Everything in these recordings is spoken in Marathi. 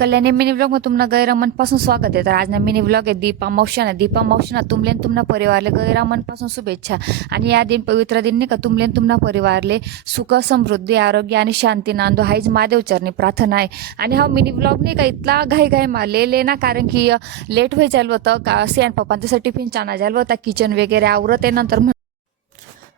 कल्याणी मिनी ब्लॉग में तुमना गैरा मनपासून स्वागत आहे. तर आज ना मिनी ब्लॉग आहे दीपा मौशना तुमले तुमना परिवारले गैरा मनपासून शुभेच्छा. आणि या दिन पवित्र दिन नाही का तुमले तुमना परिवारले सुख समृद्धी आरोग्य आणि शांती नांदो हाईच महादेव चरणी प्रार्थना आहे. आणि हा मिनी ब्लॉग नाही का इतला घाई मारलेले ना, कारण की लेट व्हायचं झालं होतं का सियान पप्पांचं टिफिन चाना झालं होता, किचन वगैरे आवरत आहे नंतर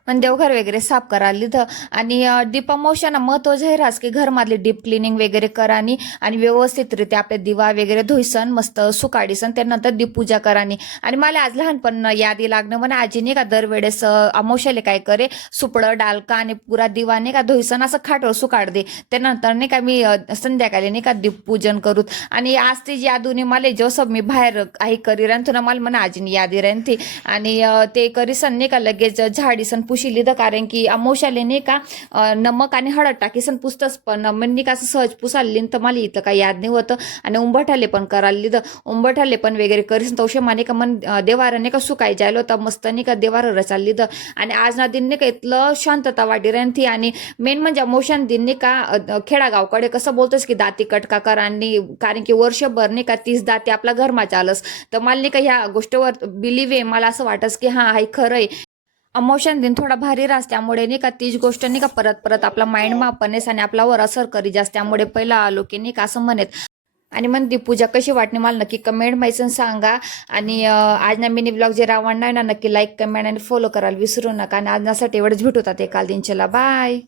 आणि देवघर वगैरे साफ करायला लिहितं. आणि दीपा मावशांना महत्व जाहीरास की घरमधली डीप क्लिनिंग वगैरे करानी आणि व्यवस्थितरित्या आपले दिवा वगैरे धुईसन मस्त सुकाडीसन त्यानंतर दीपपूजा करानी. आणि मला आज लहानपण यादी लागणं म्हणा आजी नाही का दरवेळेस अमावश्याले काय करे सुपडं डालका आणि पुरा दिवा नाही का धुईसन असं खाटवर सुकाड दे, त्यानंतर नाही का मी संध्याकाळी नाही का दीपपूजन करूत. आणि आज ती यादूने मला जसं मी बाहेर काही करी राहतो ना मला म्हणा आजीने यादी राहीन ती. आणि ते करीसन नाही का लगेच झाडीसन पुशी लिहिलं, कारण की अमावश्याले नाही का नमक आणि हळद टाकीसन पुसतच, पण मी का असं सहज पुसायला लिहिन तर मला इथं काही याद नाही होतं. आणि उंबरठाले पण करायला लिहिलं, उंबरठाले पण वगैरे करीसन तवशे माने का मन देवार नाही का सुकाय जायला होता मस्त नाही का देवार रचायला लिहिलं. आणि आज ना दिन नाही का इतलं शांतता वाढी राहती. आणि मेन म्हणजे अमावश्यान दिन नाही का खेडागावकडे कसं बोलतोस की दाती कटका कर, आणि कारण की वर्षभर नाही का 30 दाती आपला घरमा चालस, तर मला नाही का ह्या गोष्टीवर बिलीव्ह आहे. मला असं वाटस की हा खरं आहे. अमावस्यान दिन थोडा भारी राहस, त्यामुळे नाही का तीच गोष्ट नाही का परत परत आपला माइंडमा आपणेस आणि आपल्यावर असर करी जास्त, त्यामुळे पहिला आलो की नाही का असं म्हणत. आणि मग ती पूजा कशी वाटली मला नक्की कमेंट माहिती सांगा. आणि आज ना मिनी ब्लॉग जे रावण नाही ना नक्की लाईक कमेंट आणि फॉलो करायला विसरू नका. आणि आजसाठी एवढंच भेटू होतात एकाल दिनचेला बाय.